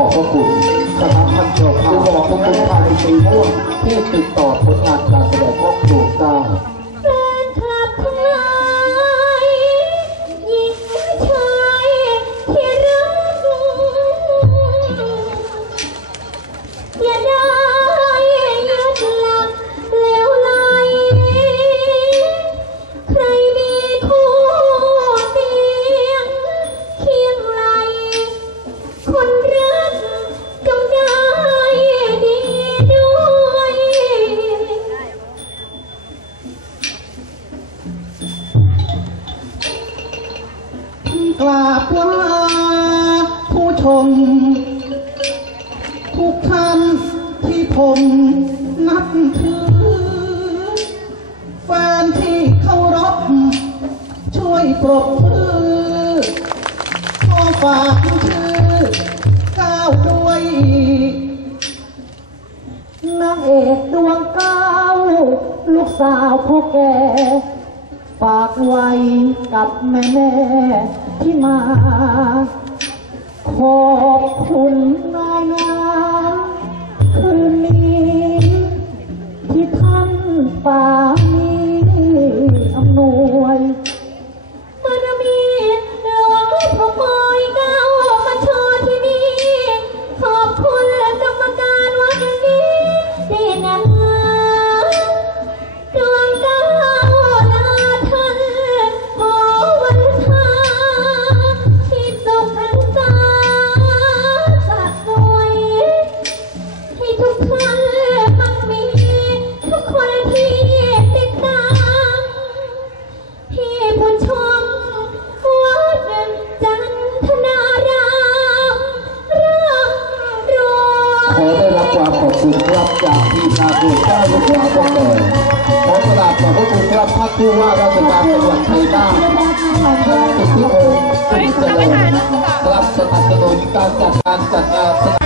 อบพระคุณคณะท่านเจ้าภาพบอกพระคุณไทยสีม่วงที่ติดต่อผลงานการแสดง กราบลาผู้ชม ทุกท่านที่ผมนับถือ แฟนที่เคารพช่วยปรบมือขอฝากชื่อก้าวด้วยนางเอกดวงเก้าลูกสาวพ่อแก่ ฝากไว้กับแม่แม่ที่มา ขอบคุณนายนา จากทีมงานครูเจ้าลูกสาวพ่อแก่ขอกราบขอบพระคุณครับท่านผู้ว่าราชการจังหวัดชัยนาทท่านสุทธิพงศ์สุขเจริญสนับสนุนการจัดการจัดงาน